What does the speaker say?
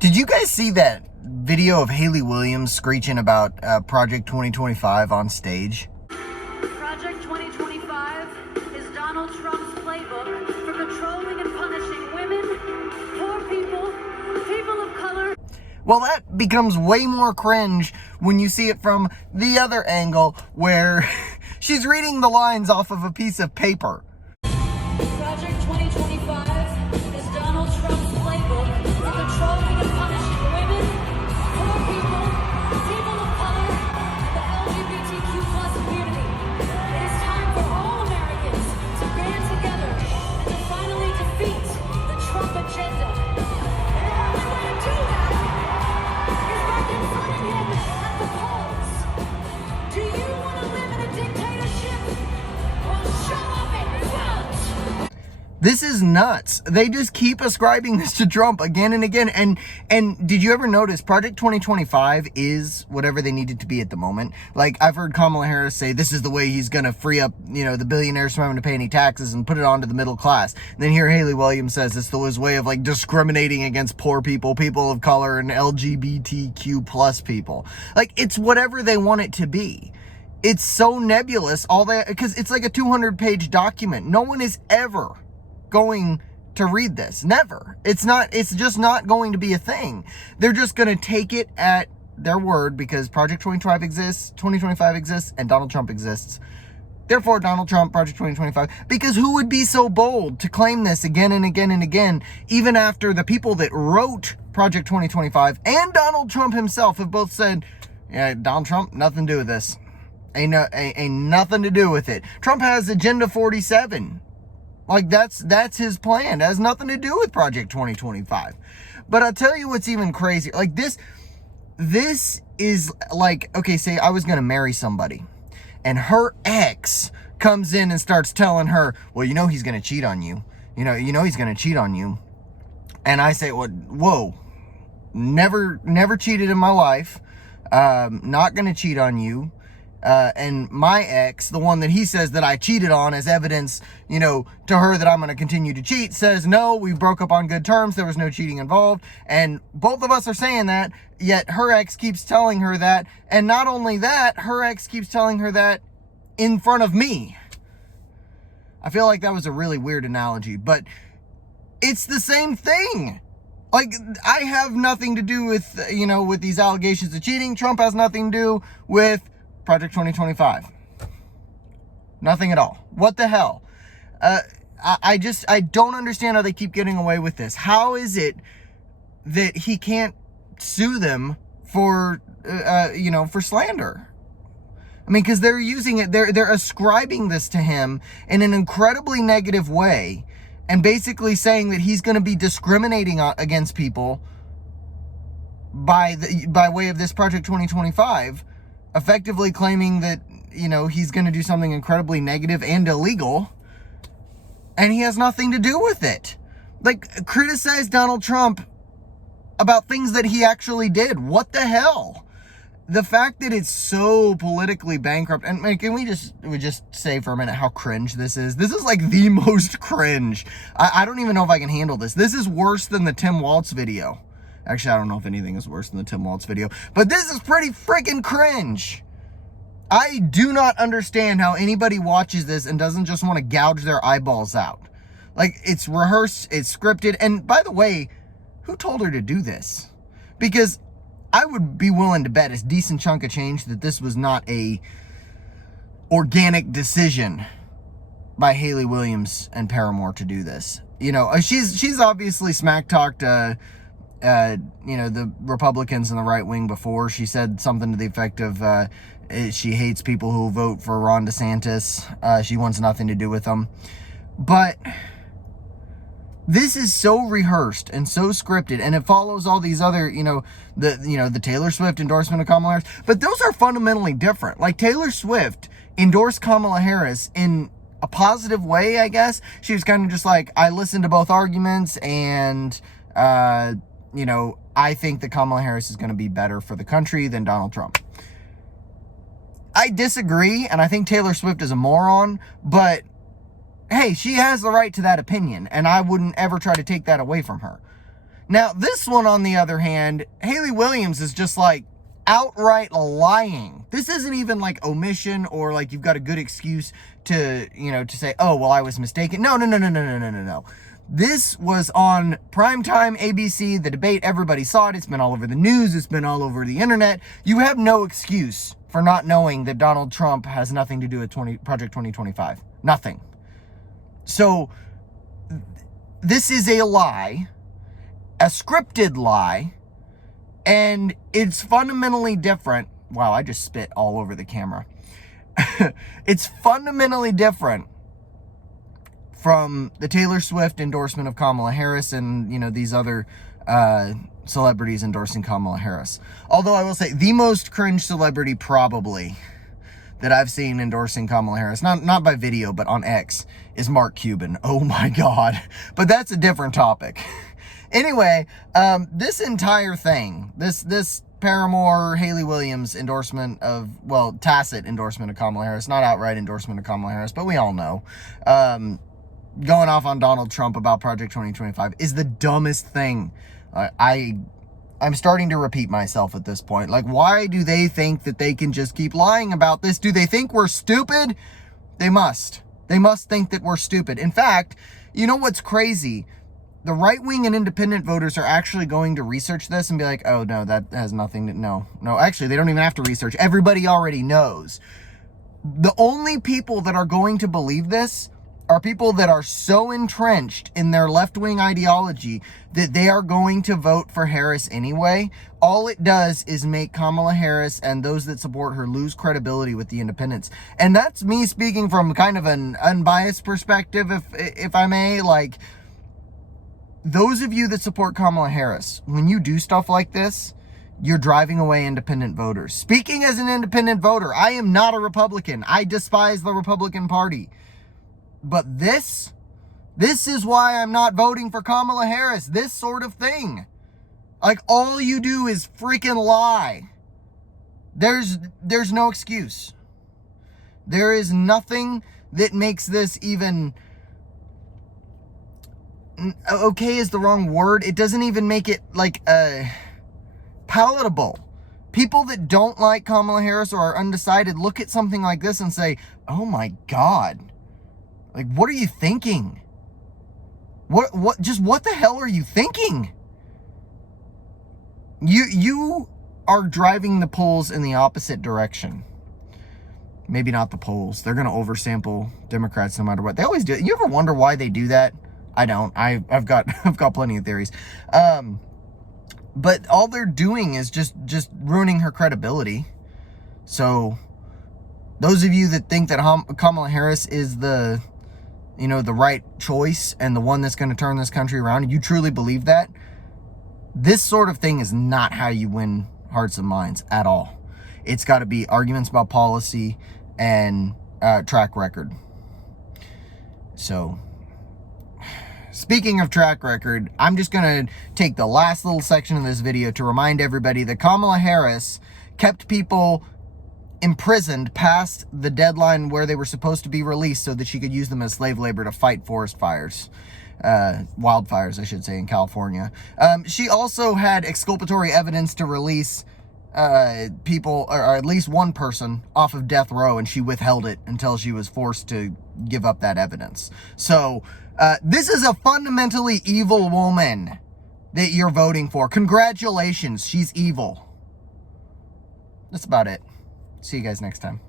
Did you guys see that video of Hayley Williams screeching about Project 2025 on stage? Project 2025 is Donald Trump's playbook for controlling and punishing women, poor people, people of color. Well, that becomes way more cringe when you see it from the other angle where she's reading the lines off of a piece of paper. Project 2025 is Donald Trump's playbook for controlling and punishing women, poor people, people of color, and the LGBTQ plus community. It is time for all Americans to band together and to finally defeat the Trump agenda. And the only way to do that is by confronting him at the polls. Do you want to live in a dictatorship? Well, show up and vote! This is nuts. They just keep ascribing this to Trump again and again. And did you ever notice Project 2025 is whatever they need it to be at the moment? Like, I've heard Kamala Harris say this is the way he's going to free up, the billionaires from having to pay any taxes and put it onto the middle class. And then here Hayley Williams says it's his way of like discriminating against poor people, people of color, and LGBTQ plus people. Like, it's whatever they want it to be. It's so nebulous, all that, because it's like a 200-page document. No one is ever going to read this. Never. It's just not going to be a thing. They're just going to take it at their word because Project 2025 exists, and Donald Trump exists. Therefore, Donald Trump, Project 2025, because who would be so bold to claim this again and again and again, even after the people that wrote Project 2025 and Donald Trump himself have both said, yeah, Donald Trump, nothing to do with this. Ain't nothing to do with it. Trump has Agenda 47. Like, that's his plan. It has nothing to do with Project 2025. But I'll tell you what's even crazier. Like, this is like, okay, say I was going to marry somebody, and her ex comes in and starts telling her, well, he's going to cheat on you. He's going to cheat on you. And I say, well, whoa, never cheated in my life. Not going to cheat on you. And my ex, the one that he says that I cheated on as evidence, to her that I'm going to continue to cheat, says, no, we broke up on good terms. There was no cheating involved. And both of us are saying that, yet her ex keeps telling her that. And not only that, her ex keeps telling her that in front of me. I feel like that was a really weird analogy, but it's the same thing. Like, I have nothing to do with, with these allegations of cheating. Trump has nothing to do with Project 2025. Nothing at all. What the hell? I don't understand how they keep getting away with this. How is it that he can't sue them for, for slander? I mean, because they're using it, they're ascribing this to him in an incredibly negative way, and basically saying that he's going to be discriminating against people by way of this Project 2025. Effectively claiming that, he's going to do something incredibly negative and illegal, and he has nothing to do with it. Like, criticize Donald Trump about things that he actually did. What the hell? The fact that it's so politically bankrupt, and can we just say for a minute how cringe this is? This is like the most cringe. I don't even know if I can handle this. This is worse than the Tim Walz video. Actually, I don't know if anything is worse than the Tim Walz video, but this is pretty freaking cringe. I do not understand how anybody watches this and doesn't just want to gouge their eyeballs out. Like, it's rehearsed, it's scripted, and by the way, who told her to do this? Because I would be willing to bet a decent chunk of change that this was not a organic decision by Hayley Williams and Paramore to do this. She's obviously smack-talked the Republicans and the right wing before. She said something to the effect of she hates people who vote for Ron DeSantis. She wants nothing to do with them. But this is so rehearsed and so scripted, and it follows all these other, the Taylor Swift endorsement of Kamala Harris. But those are fundamentally different. Like, Taylor Swift endorsed Kamala Harris in a positive way, I guess. She was kind of just like, I listened to both arguments, and I think that Kamala Harris is going to be better for the country than Donald Trump. I disagree, and I think Taylor Swift is a moron, but hey, she has the right to that opinion, and I wouldn't ever try to take that away from her. Now, this one, on the other hand, Hayley Williams is just like outright lying. This isn't even like omission or like you've got a good excuse to, to say, oh, well, I was mistaken. No. This was on primetime ABC, the debate, everybody saw it. It's been all over the news. It's been all over the internet. You have no excuse for not knowing that Donald Trump has nothing to do with Project 2025. Nothing. So this is a lie, a scripted lie, and it's fundamentally different. Wow, I just spit all over the camera. It's fundamentally different from the Taylor Swift endorsement of Kamala Harris and, these other celebrities endorsing Kamala Harris. Although I will say the most cringe celebrity probably that I've seen endorsing Kamala Harris, not by video, but on X, is Mark Cuban. Oh my God. But that's a different topic. Anyway, this entire thing, this Paramore, Hayley Williams endorsement of, well, tacit endorsement of Kamala Harris, not outright endorsement of Kamala Harris, but we all know, going off on Donald Trump about Project 2025 is the dumbest thing. I'm starting to repeat myself at this point. Like, why do they think that they can just keep lying about this? Do they think we're stupid? They must. They must think that we're stupid. In fact, you know what's crazy? The right-wing and independent voters are actually going to research this and be like, oh, no, that has nothing to... No, actually, they don't even have to research. Everybody already knows. The only people that are going to believe this are people that are so entrenched in their left-wing ideology that they are going to vote for Harris anyway. All it does is make Kamala Harris and those that support her lose credibility with the independents. And that's me speaking from kind of an unbiased perspective, if I may. Like, those of you that support Kamala Harris, when you do stuff like this, you're driving away independent voters. Speaking as an independent voter, I am not a Republican. I despise the Republican Party. But this is why I'm not voting for Kamala Harris. This sort of thing. Like, all you do is freaking lie. There's no excuse. There is nothing that makes this even... okay is the wrong word. It doesn't even make it, like, palatable. People that don't like Kamala Harris or are undecided look at something like this and say, oh my God. Like, what are you thinking? What the hell are you thinking? You are driving the polls in the opposite direction. Maybe not the polls. They're going to oversample Democrats no matter what. They always do it. You ever wonder why they do that? I don't. I've got plenty of theories. But all they're doing is just ruining her credibility. So those of you that think that Kamala Harris is the right choice and the one that's going to turn this country around, and you truly believe that, this sort of thing is not how you win hearts and minds at all. It's got to be arguments about policy and track record. So, speaking of track record, I'm just going to take the last little section of this video to remind everybody that Kamala Harris kept people imprisoned past the deadline where they were supposed to be released so that she could use them as slave labor to fight forest fires. Wildfires, I should say, in California. She also had exculpatory evidence to release people, or at least one person, off of death row, and she withheld it until she was forced to give up that evidence. So, this is a fundamentally evil woman that you're voting for. Congratulations, she's evil. That's about it. See you guys next time.